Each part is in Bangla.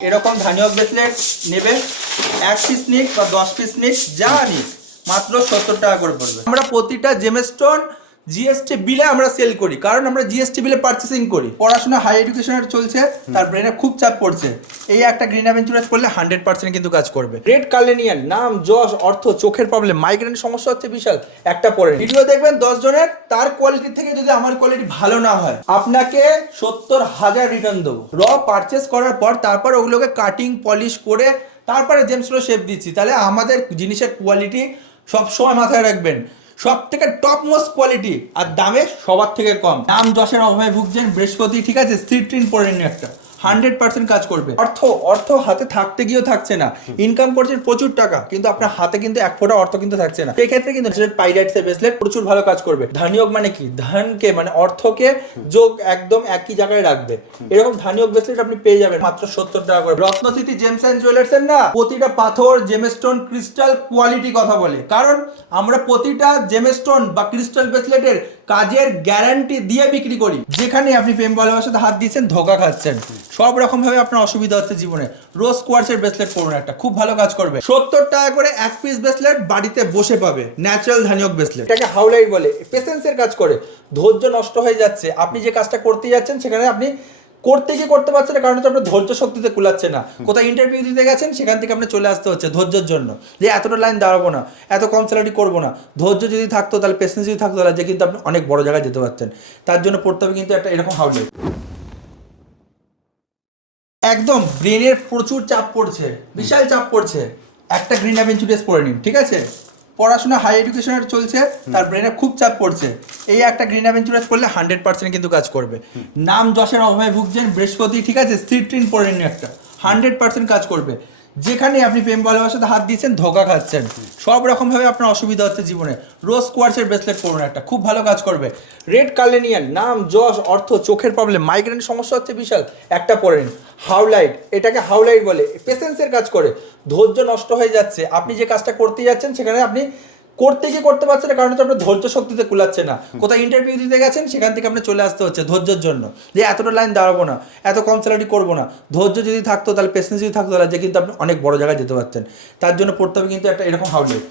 এরকম ধানিয়ক ব্রেসলেট নেবে, 1 পিস নিক বা 10 পিস নিক, যা নিক মাত্র 70 টাকা করে পড়বে। আমরা প্রতিটা জেমস্টোন জিএসটি বিলে আমরা সেল করি, কারণ আমরা জিএসটি বিলে পারচেসিং করি। পড়াশোনা হাই এডুকেশনের চলছে, তার ব্রেনে খুব চাপ পড়ছে, এই একটা গ্রিন অ্যাভেঞ্চুরাস করলে 100% কিন্তু কাজ করবে। রেড কার্লেনিয়ান, নাম, যশ, অর্থ, চোখের প্রবলেম, মাইগ্রেনের সমস্যা হচ্ছে বিশাল, একটা পরে ভিডিও দেখবেন 10 জনের, তার কোয়ালিটি থেকে যদি আমার কোয়ালিটি ভালো না হয় আপনাকে 70,000 রিটার্ন দেবো। র পারচেস করার পর তারপর ওগুলোকে কাটিং পলিশ করে তারপরে জেমসগুলো শেপ দিচ্ছি। তাহলে আমাদের জিনিসের কোয়ালিটি সবসময় মাথায় রাখবেন, সব থেকে টপ মোস্ট কোয়ালিটি, আর দামে সবার থেকে কম। নাম যশের অভাবে ভুগছেন, বৃহস্পতি ঠিক আছে, স্ট্রিট পরে নিন একটা, 100% কাজ করবে। অর্থ হাতে থাকতে গিয়েও থাকছে না, ইনকাম করছেন প্রচুর টাকা, কিন্তু আপনার হাতে কিন্তু এক ফোঁটা অর্থ কিন্তু থাকছে না। সেই ক্ষেত্রে কিন্তু পাইরাইটসের ব্রেসলেট প্রচুর ভালো কাজ করবে। ধানিয়ক মানে কি, ধানকে মানে অর্থকে যোগ একদম একই জায়গায় রাখবে। এরকম ধানিয়ক ব্রেসলেট আপনি পেয়ে যাবেন মাত্র 70 টাকা করে। রত্নসিটি জেমস অ্যান্ড জুয়েলার্স এর না প্রতিটা পাথর, জেমস্টোন, ক্রিস্টাল কোয়ালিটি কথা বলে, কারণ আমরা প্রতিটা জেমস্টোন বা ক্রিস্টাল ব্রেসলেটের কাজের গ্যারান্টি দিয়ে বিক্রি করি। যেখানে আপনি প্রেম ভালোবাসাতে হাত দিচ্ছেন, ধোকা খাচ্ছেন, সব রকম ভাবে আপনার অসুবিধা হচ্ছে জীবনে, রোজ কোয়ার্টজের ব্রেসলেট পরুন, একটা খুব ভালো কাজ করবে। 70 টাকা করে 1 পিস ব্রেসলেট বাড়িতে বসে পাবে, ন্যাচারাল ধানিয়ক ব্রেসলেট। এটাকে হাউলাইট বলে, পেশেন্সের কাজ করে। ধৈর্য নষ্ট হয়ে যাচ্ছে, আপনি যে কাজটা করতে যাচ্ছেন সেখানে আপনি করতে গিয়ে করতে পারছেন না, কারণ হচ্ছে আপনার ধৈর্য শক্তিতে কুলাচ্ছে না। কোথায় ইন্টারভিউ দিতে গেছেন, সেখান থেকে আপনি চলে আসতে হচ্ছে ধৈর্যের জন্য, যে এতটা লাইন দাঁড়াবো না, এত কম স্যালারি করবো না। ধৈর্য যদি থাকতো, তাহলে পেশেন্স যদি থাকতো, তাহলে যে কিন্তু আপনি অনেক বড় জায়গায় যেতে পারতেন। তার জন্য পড়তে হবে কিন্তু একটা এরকম হাউলাইট। একদম ব্রেনের প্রচুর চাপ পড়ছে, বিশাল চাপ পড়ছে, একটা গ্রিন অ্যাভেঞ্চুরাস পড়ে নিন, ঠিক আছে? পড়াশোনা হাই এডুকেশনের চলছে, তার ব্রেনে খুব চাপ পড়ছে, এই একটা গ্রিন অ্যাভেঞ্চুরাস করলে 100% কিন্তু কাজ করবে। নাম যশের অভাবে ভুগছেন, বৃহস্পতি ঠিক আছে, স্ট্রিট পরে নিন একটা, 100% কাজ করবে। যেখানে আপনি প্রেম ভালোবাসাতে হাত দিচ্ছেন, ধোকা খাচ্ছেন, সব রকম ভাবে আপনার অসুবিধা হচ্ছে জীবনে, রোজ কোয়ার্টজের ব্রেসলেট পরুন, একটা খুব ভালো কাজ করবে। রেড কার্লেনিয়ান, নাম, যশ, অর্থ, চোখের প্রবলেম, মাইগ্রেনের সমস্যা হচ্ছে বিশাল, একটা পরে নিন। হাউলাইট, এটাকে হাউলাইট বলে, পেশেন্সের কাজ করে। ধৈর্য নষ্ট হয়ে যাচ্ছে, আপনি যে কাজটা করতে যাচ্ছেন সেখানে আপনি করতে গিয়ে করতে পারছেন না, কারণ হচ্ছে আপনার ধৈর্য শক্তিতে কুলাচ্ছে না। কোথায় ইন্টারভিউ দিতে গেছেন, সেখান থেকে আপনি চলে আসতে হচ্ছে ধৈর্যের জন্য, যে এতটা লাইন দাঁড়াবো না, এত কম স্যালারি করবো না। ধৈর্য যদি থাকতো, তাহলে পেশেন্স যদি থাকতো, তাহলে যে কিন্তু আপনি অনেক বড় জায়গায় যেতে পারতেন। তার জন্য পড়তে হবে কিন্তু একটা এরকম হাউলাইট।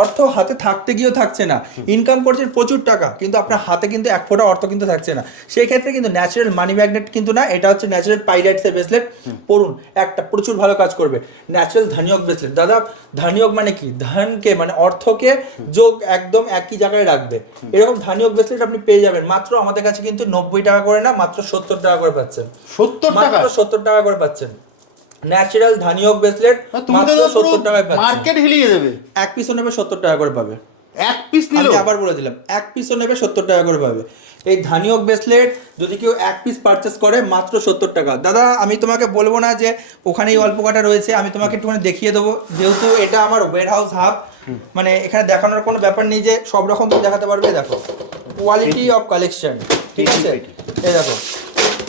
অর্থ হাতে থাকতে গিয়েও থাকছে না, ইনকাম করছেন প্রচুর টাকা, কিন্তু আপনার হাতে কিন্তু এক ফোঁটা অর্থ কিন্তু থাকছে না। সেই ক্ষেত্রে কিন্তু ন্যাচারাল মানি ম্যাগনেট কিন্তু না, এটা হচ্ছে ন্যাচারাল পাইরাইটসের ব্রেসলেট পরুন, একটা প্রচুর ভালো কাজ করবে। ন্যাচারাল ধানিয়ক ব্রেসলেট। দাদা, ধানিয়ক মানে কি, ধানকে মানে অর্থকে যোগ একদম একই জায়গায় রাখবে। এরকম ধানিয়ক ব্রেসলেট আপনি পেয়ে যাবেন মাত্র আমাদের কাছে কিন্তু 90 টাকা করে না, মাত্র 70 টাকা করে পাচ্ছেন। 70 টাকা, মাত্র 70 টাকা করে পাচ্ছেন ন্যাচারাল ধানিয়ক ব্রেসলেট, মাত্র 70 টাকায় পাচ্ছেন। মার্কেট হিলিয়ে দেবে। এক পিসও নেবে 70 টাকা করে পাবে। এক পিস নিলে আমি আবার বলে দিলাম, এক পিসও নেবে 70 টাকা করে পাবে। এই ধানিয়ক ব্রেসলেট যদি কেউ এক পিস পারচেস করে, মাত্র 70 টাকা। দাদা, আমি তোমাকে বলবো না যে ওখানেই অল্প কাটা রয়েছে, আমি তোমাকে একটুখানি দেখিয়ে দেবো, যেহেতু এটা আমার ওয়্যার হাউস হাব, মানে এখানে দেখানোর কোনো ব্যাপার নেই যে সব রকম তুমি দেখাতে পারবে। দেখো কোয়ালিটি অফ কালেকশন, ঠিক আছে? এই দেখো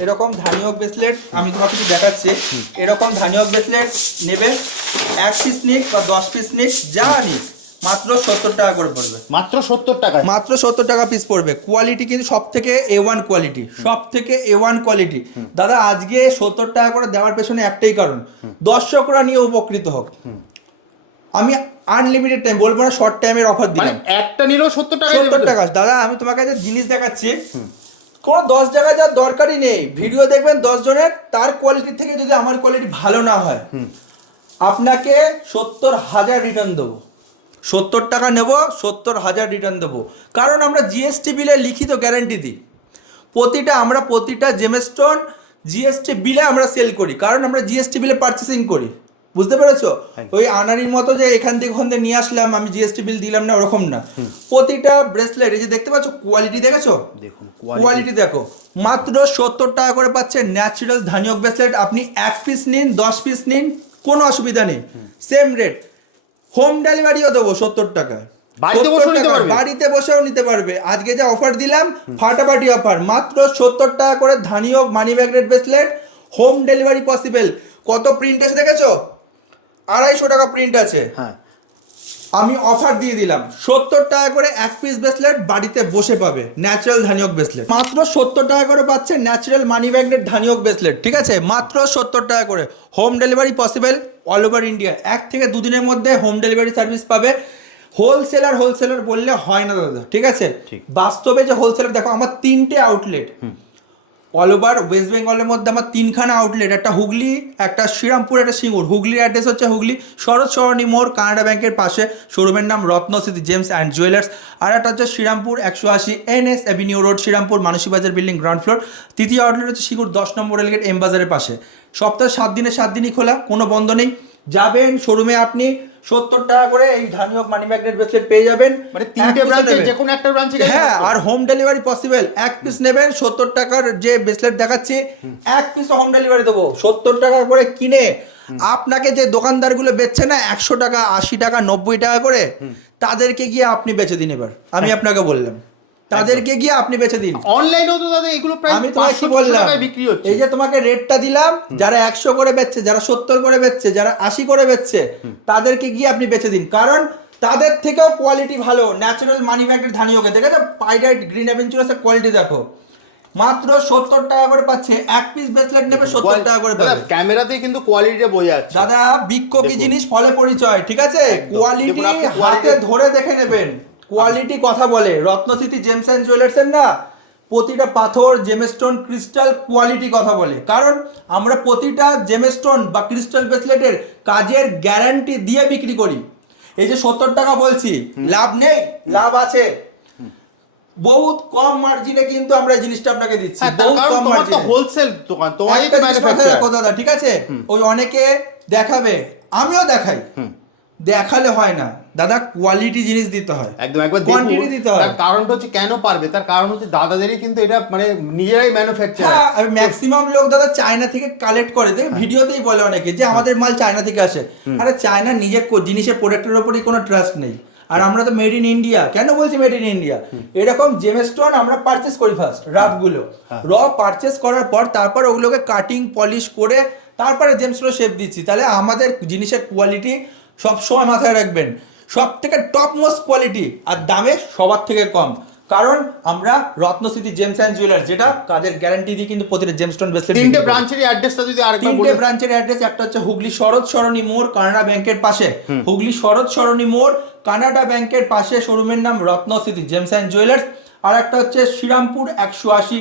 এরকম ধানিয়ক ব্রেসলেট আমি তোমাকে কিছু দেখাচ্ছি। এরকম ধানিয়ক ব্রেসলেট নেবে, 1 পিস নিক বা 10 পিস নিক, যা নিক মাত্র 70 টাকা করে পড়বে। মাত্র 70 টাকা, মাত্র 70 টাকা পিস পড়বে। কোয়ালিটি কিন্তু সব থেকে A1 কোয়ালিটি, সব থেকে A1 কোয়ালিটি। দাদা, আজকে 70 টাকা করে দেওয়ার পেছনে একটাই কারণ, দর্শকরা নিয়ে উপকৃত হোক। আমি আনলিমিটেড টাইম বলবো না, শর্ট টাইমের অফার দিলাম, একটা নিলেও 70 টাকা। 70 টাকা। দাদা, আমি তোমাকে যে জিনিস দেখাচ্ছি, কোনো 10 জায়গায় যাওয়ার দরকারই নেই। ভিডিও দেখবেন 10 জনের, তার কোয়ালিটি থেকে যদি আমার কোয়ালিটি ভালো না হয়, আপনাকে 70,000 রিটার্ন দেবো। 70 টাকা নেব, 70,000 রিটার্ন দেবো। কারণ আমরা জিএসটি বিলে লিখিত গ্যারান্টি দিই। প্রতিটা জেমস্টোন জিএসটি বিলে আমরা সেল করি, কারণ আমরা জিএসটি বিলে পারচেসিং করি। বুঝতে পেরেছো? ওই আনারির মতো যে এখান থেকে ওখান থেকে নিয়ে আসলাম, আমি জিএসটি বিল দিলাম না, ওরকম না। প্রতিটা ব্রেসলেট, এই যে দেখতে পাচ্ছ কোয়ালিটি, দেখেছো? দেখুন কোয়ালিটি দেখো, মাত্র 70 টাকা করে পাচ্ছেন ন্যাচারাল ধানিয়ক ব্রেসলেট। আপনি 1 পিস নিন, 10 পিস নিন, কোনো অসুবিধা নেই, সেম রেট। হোম ডেলিভারিও দেবো 70 টাকায়, বাড়িতে বসেও নিতে পারবে। আজকে যে অফার দিলাম, ফাটাফাটি অফার, মাত্র 70 টাকা করে ধানিয়ক money magnet bracelet, home delivery possible. কত প্রিন্ট আছে দেখেছো? 250 টাকা প্রিন্ট আছে। হ্যাঁ, আমি অফার দিয়ে দিলাম 70 টাকা করে এক পিস ব্রেসলেট বাড়িতে বসে পাবে ন্যাচারাল ধানিয়ক ব্রেসলেট মাত্র 70 টাকা করে পাচ্ছে ন্যাচারাল মানি ম্যাগনেট ধানিয়ক ব্রেসলেট ঠিক আছে মাত্র 70 টাকা করে home delivery possible all over India 1 থেকে 2 দিনের মধ্যে হোম ডেলিভারি সার্ভিস পাবে হোলসেলার বললে হয় না দাদা ঠিক আছে বাস্তবে যে হোলসেলার দেখো আমার 3টে আউটলেট অল ওভার ওয়েস্ট বেঙ্গলের মধ্যে আমার 3খানা আউটলেট একটা হুগলি একটা শ্রীরামপুর একটা সিঙ্গুর হুগলির অ্যাড্রেস হচ্ছে হুগলি শরৎ সরণী মোড় কানাডা ব্যাংকের পাশে শোরুমের নাম রত্নস্মৃতি জেমস অ্যান্ড জুয়েলার্স আর একটা হচ্ছে Srirampur 180 NS avenue road Srirampur Manasi Bazar building ground floor তৃতীয় আউটলেট হচ্ছে সিঙ্গুর 10 নম্বর রেলগেট এম বাজারের পাশে সপ্তাহে 7 দিনে 7 দিনই খোলা কোনো বন্ধ নেই যাবেন শোরুমে আপনি 70 টাকা করে এই ধানিয়ক মানি ম্যাগনেট ব্রেসলেট পেয়ে যাবেন মানে 3টে ব্রাঞ্চে যে কোনো একটা ব্রাঞ্চে হ্যাঁ আর হোম ডেলিভারি পসিবল এক পিস নেবেন 70 টাকার যে ব্রেসলেট দেখাচ্ছি এক পিস হোম ডেলিভারি দেবো 70 টাকা করে কিনে আপনাকে যে দোকানদারগুলো বেচছে না 100 টাকা 80 টাকা 90 টাকা করে তাদেরকে গিয়ে আপনি বেচে দিন এবার আমি আপনাকে বললাম তাদেরকে গিয়ে আপনি বেচে দিন অনলাইনেও তো দাদা এগুলো প্রায় আমি তোমাকে কি বললাম বিক্রি হচ্ছে এই যে তোমাকে রেটটা দিলাম যারা 100 করে বেচছে যারা 70 করে বেচছে যারা 80 করে বেচছে তাদেরকে গিয়ে আপনি বেচে দিন কারণ তাদের থেকেও কোয়ালিটি ভালো ন্যাচারাল মানি ম্যাগনেট ধানিয়কে দেখেছো পাইরাইট গ্রিন অ্যাভেঞ্চারাসের কোয়ালিটি দেখো মাত্র 70 টাকা করে পাচ্ছে এক পিস ব্রেসলেট নেবে 70 টাকা করে পাবে ক্যামেরাতেই কিন্তু কোয়ালিটিটা বোঝা যাচ্ছে দাদা বিক্ষ কি জিনিস ফলে পরিচয় ঠিক আছে কোয়ালিটি হাতে ধরে দেখে নেবেন কোয়ালিটি কথা বলে রত্নস্মৃতি জেমস অ্যান্ড জুয়েলার্সের না প্রতিটা পাথর জেমস্টোন ক্রিস্টাল কোয়ালিটি কথা বলে কারণ আমরা প্রতিটা জেমস্টোন বা ক্রিস্টাল ব্রেসলেটের কাজের গ্যারান্টি দিয়ে বিক্রি করি এই যে 70 টাকা বলছি লাভ নেই লাভ আছে বহুত কম মার্জিনে কিন্তু আমরা এই জিনিসটা আপনাকে দিচ্ছি বহুত কম মার্জিনে হোলসেল দোকান তোমারই তো ম্যানুফ্যাকচার দাদা ঠিক আছে ওই অনেকে দেখাবে আমিও দেখাই দেখালে হয় না দাদা কোয়ালিটি জিনিস দিতে হয় একদম একবার কোয়ান্টিটি দিতে হয় তার কারণটা হচ্ছে কেন পারবে তার কারণ হচ্ছে দাদাদেরই কিন্তু এটা মানে নিজেরাই ম্যানুফ্যাকচার হ্যাঁ আর ম্যাক্সিমাম লোক দাদা চায়না থেকে কালেক্ট করে দেখ ভিডিওতেই বলে অনেকে যে আমাদের মাল চায়না থেকে আসে আরে চায়না নিজের জিনিসের প্রোডাক্টের উপরই কোনো ট্রাস্ট নেই আর আমরা তো মেড ইন ইন্ডিয়া কেন বলছি মেড ইন ইন্ডিয়া এরকম জেমস্টোন আমরা পারচেস করি ফার্স্ট রাফগুলো র পারচেস করার পর তারপর ওগুলোকে কাটিং পলিশ করে তারপরে জেমস্টোন শেপ দিচ্ছি তাহলে আমাদের জিনিসের কোয়ালিটি সব সময় মাথায় রাখবেন সব থেকে টপ মোস্ট কোয়ালিটি আর দামে সবার থেকে কম কারণ আমরা রত্নস্মৃতি জেমস অ্যান্ড জুয়েলার্স যেটা কাজের গ্যারান্টি দিয়ে কিন্তু প্রতিটা জেমস্টোন ব্রেসলেট 3টে ব্রাঞ্চের অ্যাড্রেসটা যদি আরেকবার বলুন 3টে ব্রাঞ্চের অ্যাড্রেস একটা হচ্ছে হুগলি শরৎ সরণী মোড় কানাডা ব্যাংকের পাশে হুগলি শরৎ সরণী মোড় কানাডা ব্যাংকের পাশে শোরুমের নাম রত্নস্মৃতি জেমস অ্যান্ড জুয়েলার্স আর একটা হচ্ছে Srirampur 180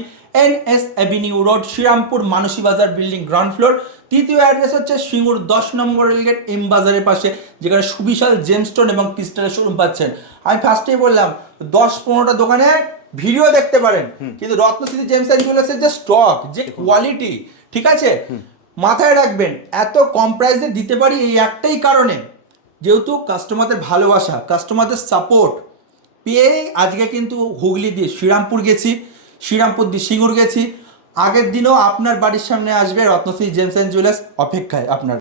NS avenue road Srirampur Manasi Bazar building ground floor তৃতীয় অ্যাড্রেস হচ্ছে সিঙ্গুর 10 নম্বর রেলগেট এম বাজারের পাশে যেখানে সুবিশাল জেমস্টোন এবং ক্রিস্টালের শোরুম পাচ্ছেন আমি ফার্স্টেই বললাম 10-15টা দোকানে ভিডিও দেখতে পারেন কিন্তু রত্নস্মৃতি জেমস অ্যান্ড জুয়েলার্সের যে স্টক যে কোয়ালিটি ঠিক আছে মাথায় রাখবেন এত কম প্রাইসে দিতে পারি এই একটাই কারণে যেহেতু কাস্টমারদের ভালোবাসা কাস্টমারদের সাপোর্ট পেয়ে আজকে কিন্তু হুগলি দিয়ে শ্রীরামপুর গেছি শ্রীরামপুর দিয়ে সিঙ্গুর গেছি আগের দিনও আপনার বাড়ির সামনে আসবে রত্নশ্রী জেমস অ্যান্ড জুয়েলার্স অপেক্ষায় আপনার